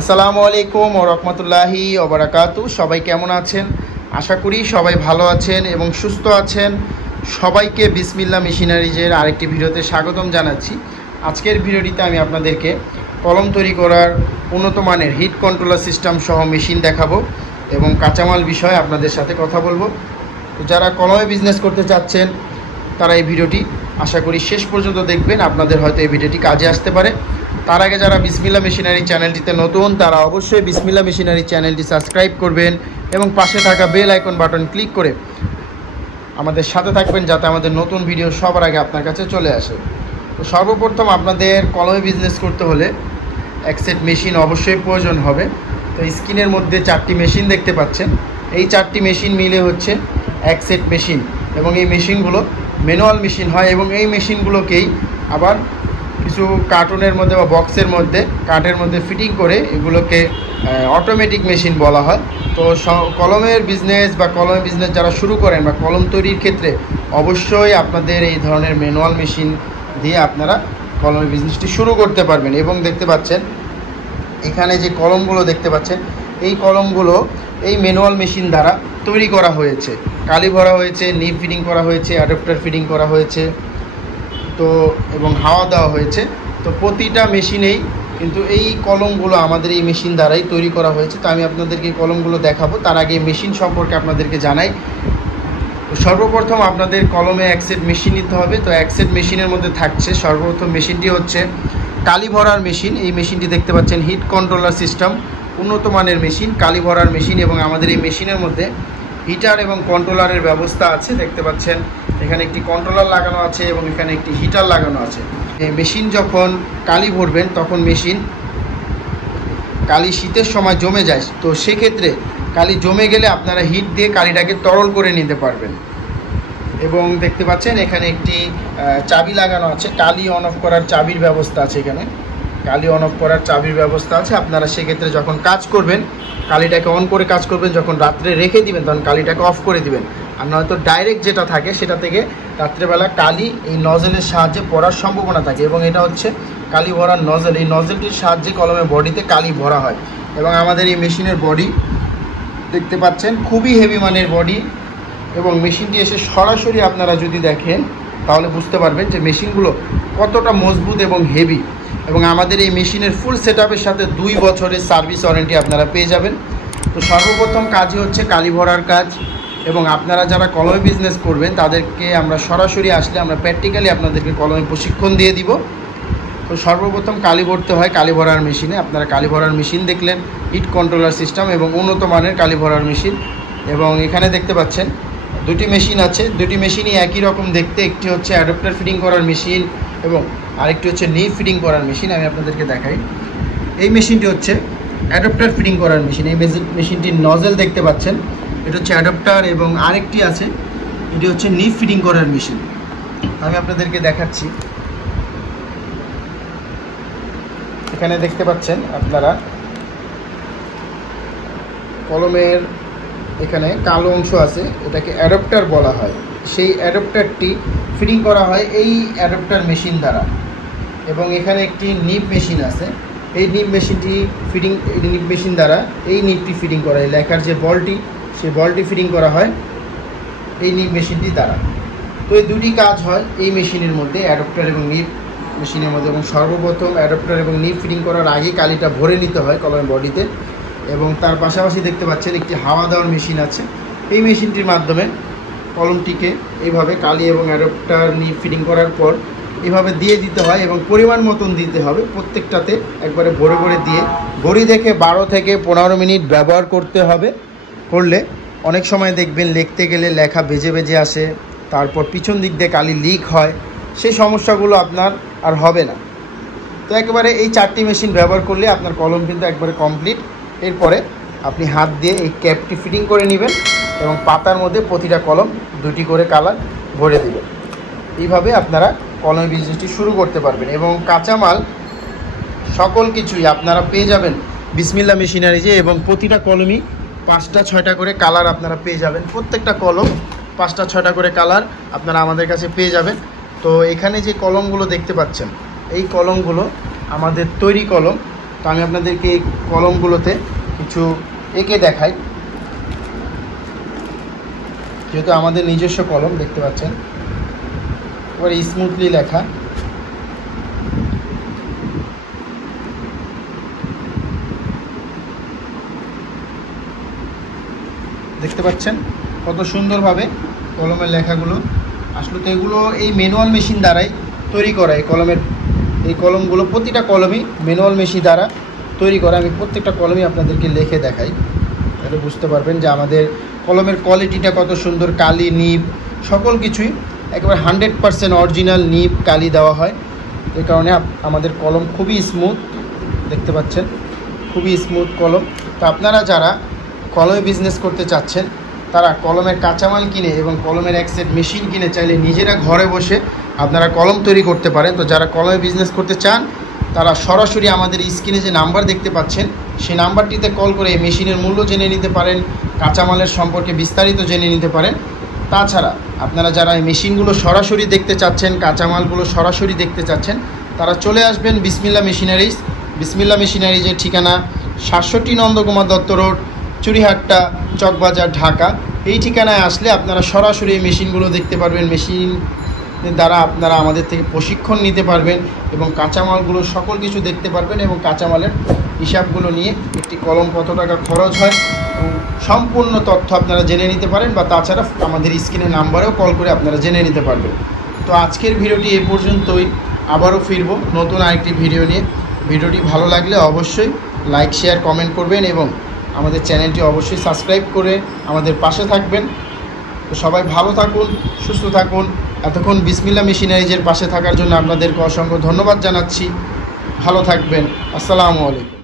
আসসালামু আলাইকুম ওয়া রাহমাতুল্লাহি ওয়া বারাকাতুহু। সবাই কেমন আছেন? আশা করি সবাই ভালো আছেন এবং সুস্থ আছেন। সবাইকে বিসমিল্লাহ মেশিনারিজের আরেকটি ভিডিওতে স্বাগতম জানাচ্ছি। আজকের ভিডিওটিতে আমি আপনাদেরকে কলম তৈরি করার উন্নত মানের হিট কন্ট্রোলার সিস্টেম সহ মেশিন দেখাবো এবং কাঁচামাল বিষয়ে আপনাদের সাথে কথা বলবো। যারা কলমে বিজনেস করতে চাচ্ছেন তারা এই ভিডিওটি আশা করি শেষ পর্যন্ত দেখবেন, আপনাদের হয়তো এই ভিডিওটি কাজে আসতে পারে। তার আগে যারা বিসমিল্লাহ মেশিনারি চ্যানেলটিতে নতুন তারা অবশ্যই বিসমিল্লাহ মেশিনারি চ্যানেলটি সাবস্ক্রাইব করবেন এবং পাশে থাকা বেল আইকন বাটন ক্লিক করে আমাদের সাথে থাকবেন, যাতে আমাদের নতুন ভিডিও সবার আগে আপনার কাছে চলে আসে। তো সর্বপ্রথম আপনাদের কলমে বিজনেস করতে হলে এক সেট মেশিন অবশ্যই প্রয়োজন হবে। তো স্ক্রিনের মধ্যে 4টি মেশিন দেখতে পাচ্ছেন। এই 4টি মেশিন মিলে হচ্ছে এক সেট মেশিন এবং এই মেশিনগুলো ম্যানুয়াল মেশিন হয় এবং এই মেশিনগুলোকেই আবার কিছু কার্টুনের মধ্যে বা বক্সের মধ্যে কাঠের মধ্যে ফিটিং করে এগুলোকে অটোমেটিক মেশিন বলা হয়। তো কলমের বিজনেস বা কলমের বিজনেস যারা শুরু করেন বা কলম তৈরির ক্ষেত্রে অবশ্যই আপনাদের এই ধরনের ম্যানুয়াল মেশিন দিয়ে আপনারা কলমের বিজনেসটি শুরু করতে পারবেন। এবং দেখতে পাচ্ছেন এখানে যে কলমগুলো দেখতে পাচ্ছেন, এই কলমগুলো এই ম্যানুয়াল মেশিন দ্বারা তৈরি করা হয়েছে। কালি ভরা হয়েছে, নিব ফিটিং করা হয়েছে, অ্যাডাপ্টার ফিটিং করা হয়েছে, তো এবং হাওয়া দেওয়া হয়েছে। তো প্রতিটা মেশিনেই কিন্তু এই কলমগুলো আমাদের এই মেশিন দ্বারাই তৈরি করা হয়েছে। তো আমি আপনাদেরকে এই কলমগুলো দেখাবো। তার আগে মেশিন সম্পর্কে আপনাদেরকে জানাই। সর্বপ্রথম আপনাদের কলমে এক সেট মেশিন নিতে হবে। তো এক সেট মেশিনের মধ্যে থাকছে সর্বপ্রথম মেশিনটি হচ্ছে কালি ভরার মেশিন। এই মেশিনটি দেখতে পাচ্ছেন হিট কন্ট্রোলার সিস্টেম, উন্নত মানের মেশিন, কালি ভরার মেশিন। এবং আমাদের এই মেশিনের মধ্যে হিটার এবং কন্ট্রোলারের ব্যবস্থা আছে। দেখতে পাচ্ছেন এখানে একটি কন্ট্রোলার লাগানো আছে এবং এখানে একটি হিটার লাগানো আছে। এই মেশিন যখন কালি ভরবেন তখন মেশিন কালি শীতের সময় জমে যায়, তো সেক্ষেত্রে কালি জমে গেলে আপনারা হিট দিয়ে কালিটাকে তরল করে নিতে পারবেন। এবং দেখতে পাচ্ছেন এখানে একটি চাবি লাগানো আছে, কালি অন অফ করার চাবির ব্যবস্থা আছে। এখানে কালি অন অফ করার চাবির ব্যবস্থা আছে। আপনারা সেক্ষেত্রে যখন কাজ করবেন কালিটাকে অন করে কাজ করবেন, যখন রাত্রে রেখে দিবেন তখন কালিটাকে অফ করে দিবেন। আর নয়তো ডাইরেক্ট যেটা থাকে সেটা থেকে রাত্রেবেলা কালি এই নজেলের সাহায্যে পড়ার সম্ভাবনা থাকে। এবং এটা হচ্ছে কালি ভরার নজেল। এই নজেলটির সাহায্যে কলমের বডিতে কালি ভরা হয়। এবং আমাদের এই মেশিনের বডি দেখতে পাচ্ছেন খুবই হেভি মানের বডি। এবং মেশিনটি এসে সরাসরি আপনারা যদি দেখেন তাহলে বুঝতে পারবেন যে মেশিনগুলো কতটা মজবুত এবং হেভি। এবং আমাদের এই মেশিনের ফুল সেটআপের সাথে 2 বছরের সার্ভিস ওয়ারেন্টি আপনারা পেয়ে যাবেন। তো সর্বপ্রথম কাজই হচ্ছে কালি ভরার কাজ। এবং আপনারা যারা কলমে বিজনেস করবেন তাদেরকে আমরা সরাসরি আসলে আমরা প্র্যাকটিক্যালি আপনাদেরকে কলমে প্রশিক্ষণ দিয়ে দিব। তো সর্বপ্রথম কালি ভরতে হয় কালি ভরার মেশিনে। আপনারা কালি ভরার মেশিন দেখলেন, হিট কন্ট্রোলার সিস্টেম এবং উন্নত মানের কালি ভরার মেশিন। এবং এখানে দেখতে পাচ্ছেন 2টি মেশিন আছে। 2টি মেশিনই একই রকম দেখতে। একটি হচ্ছে অ্যাডাপ্টার ফিটিং করার মেশিন এবং আরেকটি হচ্ছে নিব ফিটিং করার মেশিন। আমি আপনাদেরকে দেখাই। এই মেশিনটি হচ্ছে অ্যাডাপ্টার ফিটিং করার মেশিন। এই মেশিনটির নজেল দেখতে পাচ্ছেন, এটা হচ্ছে অ্যাডাপ্টার। এবং আরেকটি আছে, এটি হচ্ছে নিব ফিটিং করার মেশিন। আমি আপনাদেরকে দেখাচ্ছি। এখানে দেখতে পাচ্ছেন আপনারা কলমের এখানে কালো অংশ আছে, এটাকে অ্যাডাপ্টার বলা হয়। সেই অ্যাডাপ্টারটি ফিটিং করা হয় এই অ্যাডাপ্টার মেশিন দ্বারা। এবং এখানে একটি নিব মেশিন আছে। এই নিব মেশিনটি নিব মেশিন দ্বারা এই নিবটি ফিটিং করা হয়। লেখার যে বলটি, সেই বলটি ফিটিং করা হয় এই নিব মেশিনটি দ্বারা। তো এই 2টি কাজ হয় এই মেশিনের মধ্যে, অ্যাডাপ্টার এবং নিব মেশিনের মধ্যে। এবং সর্বপ্রথম অ্যাডাপ্টার এবং নিব ফিটিং করার আগে কালিটা ভরে নিতে হয় কলমের বডিতে। এবং তার পাশাপাশি দেখতে পাচ্ছেন একটি হাওয়া দেওয়ার মেশিন আছে। এই মেশিনটির মাধ্যমে কলমটিকে এইভাবে কালি এবং অ্যাডাপ্টার নিব ফিটিং করার পর এইভাবে দিয়ে দিতে হয় এবং পরিমাণ মতন দিতে হবে। প্রত্যেকটাতে একবারে ভরে ভরে দিয়ে ঘড়ি দেখে 12 থেকে 15 মিনিট ব্যবহার করতে হবে। করলে অনেক সময় দেখবেন লিখতে গেলে লেখা বেজে বেজে আসে, তারপর পিছন দিক দিয়ে কালি লিক হয়। সেই সমস্যাগুলো আপনার আর হবে না। তো একেবারে এই 4টি মেশিন ব্যবহার করলে আপনার কলম কিন্তু একবারে কমপ্লিট। এরপরে আপনি হাত দিয়ে এই ক্যাপটি ফিটিং করে নেবেন এবং পাতার মধ্যে প্রতিটা কলম 2টি করে কালার ভরে দেবেন। এইভাবে আপনারা কলমের বিজনেসটি শুরু করতে পারবেন। এবং কাঁচামাল সকল কিছুই আপনারা পেয়ে যাবেন বিসমিল্লাহ মেশিনারিজে। এবং প্রতিটা কলমই 5টা 6টা করে কালার আপনারা পেয়ে যাবেন। প্রত্যেকটা কলম 5টা 6টা করে কালার আপনারা আমাদের কাছে পেয়ে যাবেন। তো এখানে যে কলমগুলো দেখতে পাচ্ছেন এই কলমগুলো আমাদের তৈরি কলম। তো আমি আপনাদেরকে এই কলমগুলোতে কিছু এঁকে দেখাই, যেহেতু আমাদের নিজস্ব কলম দেখতে পাচ্ছেন, এবার স্মুথলি লেখা। দেখতে পাচ্ছেন কত সুন্দরভাবে কলমের লেখাগুলো। আসলে তো এগুলো এই ম্যানুয়াল মেশিন দ্বারাই তৈরি করা। এই কলমগুলো প্রতিটা কলমই ম্যানুয়াল মেশিন দ্বারা তৈরি করা। আমি প্রত্যেকটা কলমই আপনাদেরকে লিখে দেখাই, তাহলে বুঝতে পারবেন যে আমাদের কলমের কোয়ালিটিটা কত সুন্দর। কালি, নিব সকল কিছুই একেবারে 100% অরিজিনাল নিব কালি দেওয়া হয়। এই কারণে আমাদের কলম খুবই স্মুথ, দেখতে পাচ্ছেন খুবই স্মুথ কলম। তো আপনারা যারা কলমে বিজনেস করতে চাচ্ছেন, তারা কলমের কাঁচামাল কিনে এবং কলমের এক সেট মেশিন কিনে চাইলে নিজেরা ঘরে বসে আপনারা কলম তৈরি করতে পারেন। তো যারা কলমে বিজনেস করতে চান, তারা সরাসরি আমাদের স্ক্রিনে যে নাম্বার দেখতে পাচ্ছেন, সেই নাম্বারটিতে কল করে এই মেশিনের মূল্য জেনে নিতে পারেন, কাঁচামালের সম্পর্কে বিস্তারিত জেনে নিতে পারেন। তাছাড়া আপনারা যারা এই মেশিনগুলো সরাসরি দেখতে চাচ্ছেন, কাঁচামালগুলো সরাসরি দেখতে চাচ্ছেন, তারা চলে আসবেন বিসমিল্লাহ মেশিনারিজ। বিসমিল্লাহ মেশিনারিজের ঠিকানা 67 নন্দকুমার দত্ত রোড, চুরিহাট্টা, চকবাজার, ঢাকা। এই ঠিকানায় আসলে আপনারা সরাসরি এই মেশিনগুলো দেখতে পারবেন। মেশিন দ্বারা আপনারা আমাদের থেকে প্রশিক্ষণ নিতে পারবেন এবং কাঁচামালগুলো সকল কিছু দেখতে পারবেন এবং কাঁচামালের হিসাবগুলো নিয়ে একটি কলম কত টাকা খরচ হয় এবং সম্পূর্ণ তথ্য আপনারা জেনে নিতে পারেন, বা তাছাড়া আমাদের স্ক্রিনের নাম্বারেও কল করে আপনারা জেনে নিতে পারবেন। তো আজকের ভিডিওটি এ পর্যন্তই। আবারও ফিরব নতুন আরেকটি ভিডিও নিয়ে। ভিডিওটি ভালো লাগলে অবশ্যই লাইক, শেয়ার, কমেন্ট করবেন এবং আমাদের চ্যানেলটি অবশ্যই সাবস্ক্রাইব করে আমাদের পাশে থাকবেন। তো সবাই ভালো থাকুন, সুস্থ থাকুন। এতক্ষণ বিসমিল্লাহ মেশিনারিজের পাশে থাকার জন্য আপনাদেরকে অসংখ্য ধন্যবাদ জানাচ্ছি। ভালো থাকবেন। আসসালামু আলাইকুম।